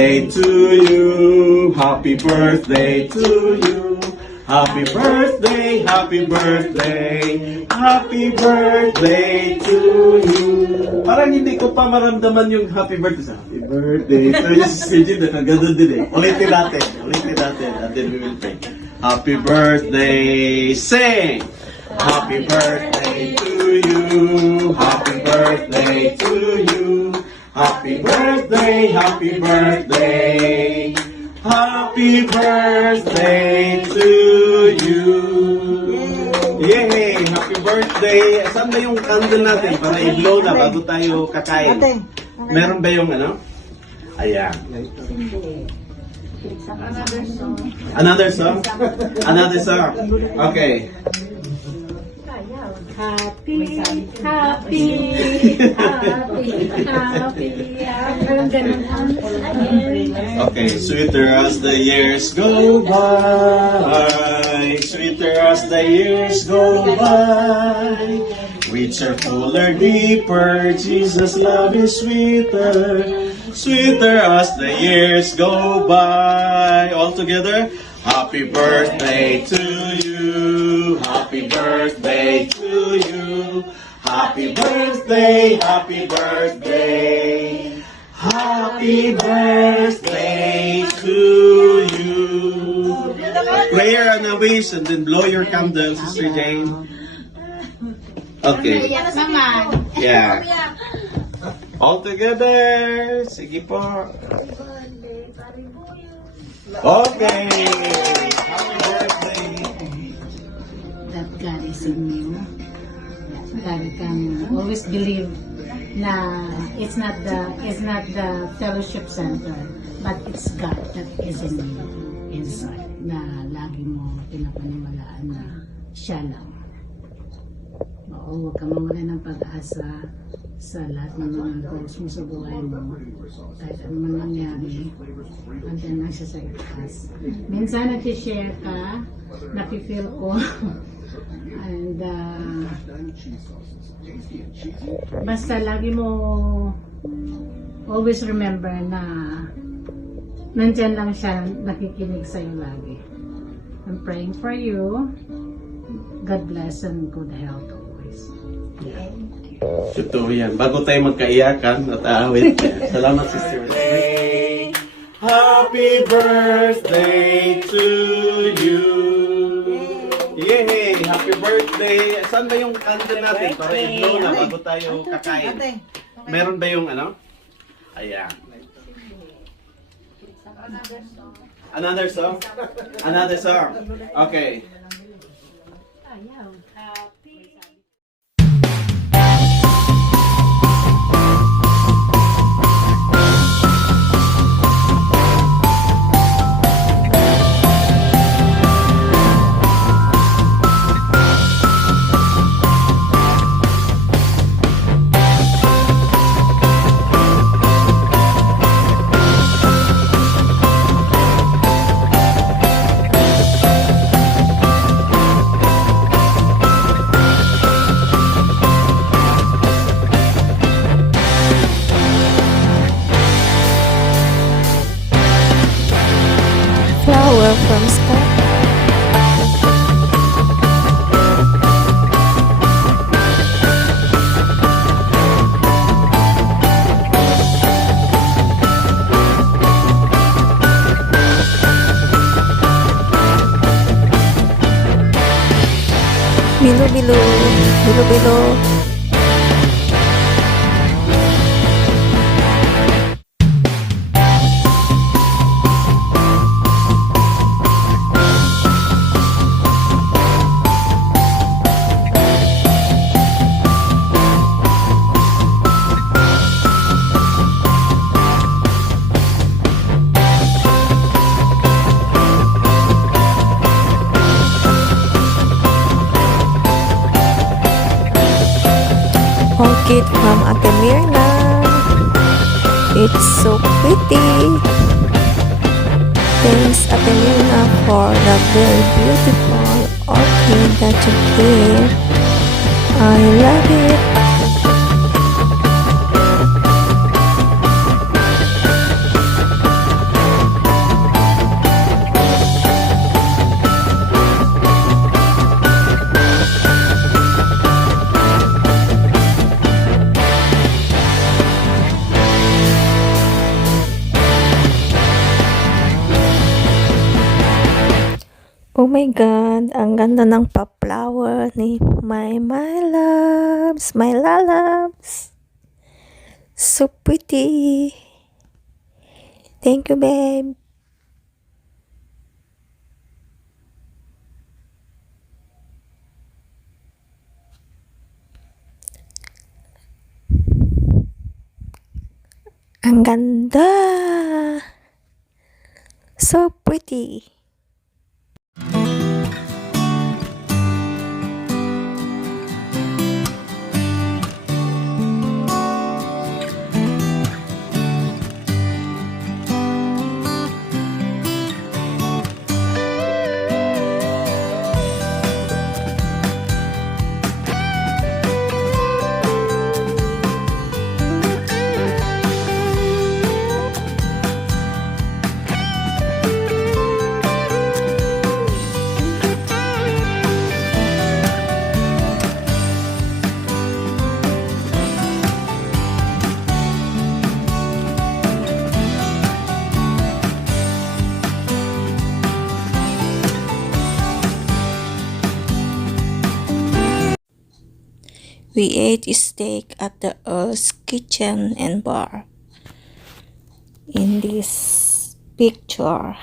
birthday to you. Happy birthday to you. Happy birthday, happy birthday. Happy birthday to you. Parang hindi ko pa maramdaman yung happy birthday. Happy birthday to you. Si Jayne, nakagano'n din eh. Ulitin natin. And then we will pray. Happy birthday. Sing! Happy birthday to you. Happy birthday to you. Happy birthday, happy birthday. Happy birthday to you. Yay! Happy birthday. Saan ba yung candle natin para i-blow na bago tayo kakain? Meron ba yung ano? Ayan. Another song? Another song. Okay. Happy, happy, happy, Okay, sweeter as the years go by, sweeter as the years go by, richer, fuller, deeper, Jesus' love is sweeter, sweeter as the years go by. All together, happy birthday to you, happy birthday to you, happy birthday, happy birthday. Happy birthday to you. A prayer and a wish and then blow your candle, Sister Jayne. Okay. Yeah. All together. Sige po. Okay. Happy birthday. That God is in you. God can always believe na it's not the fellowship center, but it's God that is in you, inside, na lagi mo pinapaniwalaan na siya lang. Oo, huwag ka mawala ng pag-asa sa lahat ng mga goals mo sa buhay mo. Kahit ano man nangyari, andiyan lang siya sa itas. Minsan nag-share ka, nakifeel ko, and basta lagi mo always remember na nandyan lang siya, nakikinig sa'yo lagi. I'm praying for you. God bless and good health always. Yeah. Totoo yan. Bago tayo magkaiyakan at aawit. Salamat, Sister. Happy birthday to you. Yay! Happy birthday! Saan ba yung candle natin? Para i-blow na bago tayo kakain. Meron ba yung ano? Ayan. Another song? Another song. Okay. Flower from sky. Bilo-bilo, bilo-bilo. Orchid from Ate Myrna. It's so pretty. Thanks Ate Myrna for the very beautiful orchid that you gave. I love it. Oh my God, ang ganda ng pa-flower ni my loves, my lalabs. So pretty. Thank you, babe. Ang ganda. So pretty. We ate steak at the Earl's Kitchen and Bar. In this picture,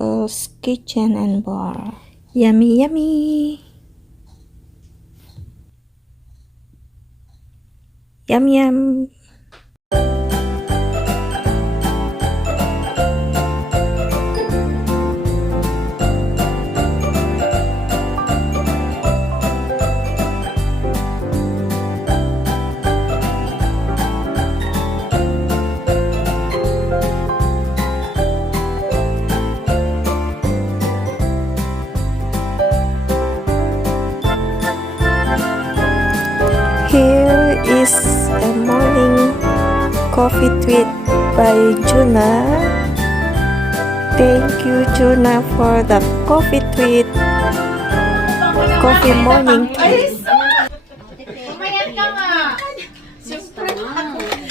Earl's Kitchen and Bar. Yummy, yummy. Yum, yum. Here is a morning coffee treat by Jona. Thank you, Jona, for the coffee treat. Coffee morning treat. Umayat ka nga. Siyempre,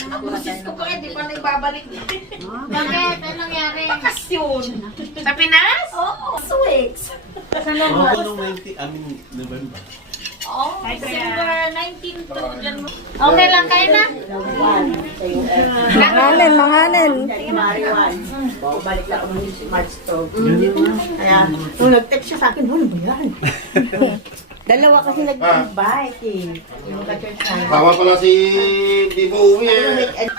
ako sis ko pa, hindi pa nagbabalik. Bakit? Anong nangyari? Bakasyon. Sa Pinas? Oo, Sweets. November. Oh, December 19 to January. Okay lang kayo na? Mangalan, mangalan. Balik lang ako ng March 12. Kaya, nung nag-text siya sa akin, ano ba yan? Dalawa kasi nag-invite eh. Yung ka-church na. Tama pala si Bibo uwi eh.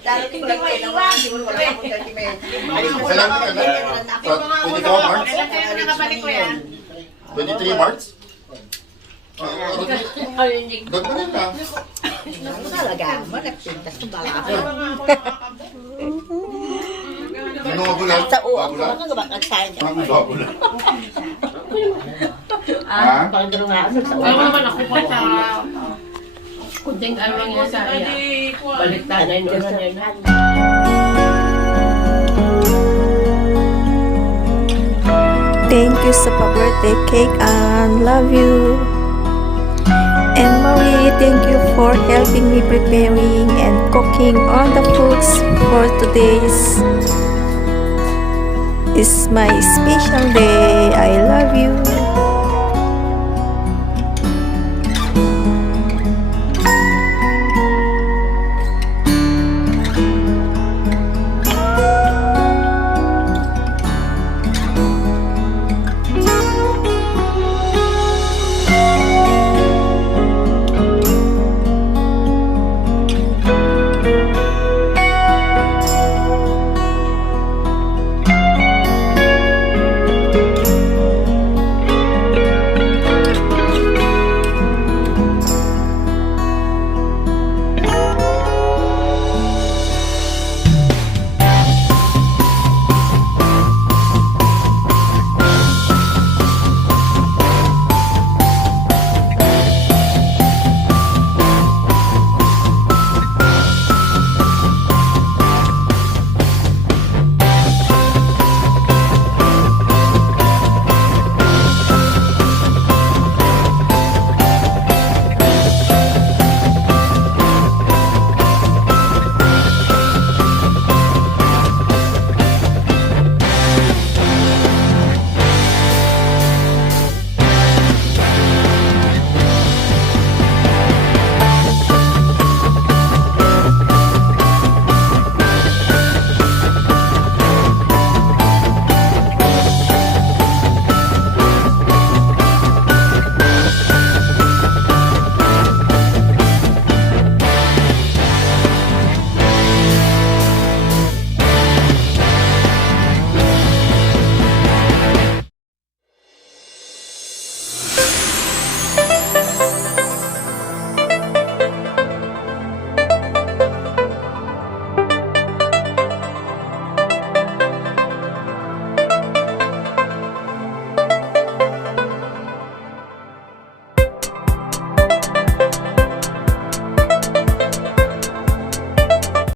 Darating ko lang kayo naman. Siguro wala akong 30 minutes. Isa lang ka na. Sa 24 March? Kailan kayo nakabalik ko yan? 23 March? Doon pa rin lang. Talaga, managpintas ng balakon. Ano magulang? Sa uang ko, Magulang? baka gabakagsahin ka. Ang magulang. Ha? Pagdaro nga ako sa Ako uang. naman ako pa sa kunding alwang niya sa iya. Balik na na yun. Thank you sa pa-birthday cake and love you. And Marie, thank you for helping me preparing and cooking all the foods for today's. It's my special day. I love you.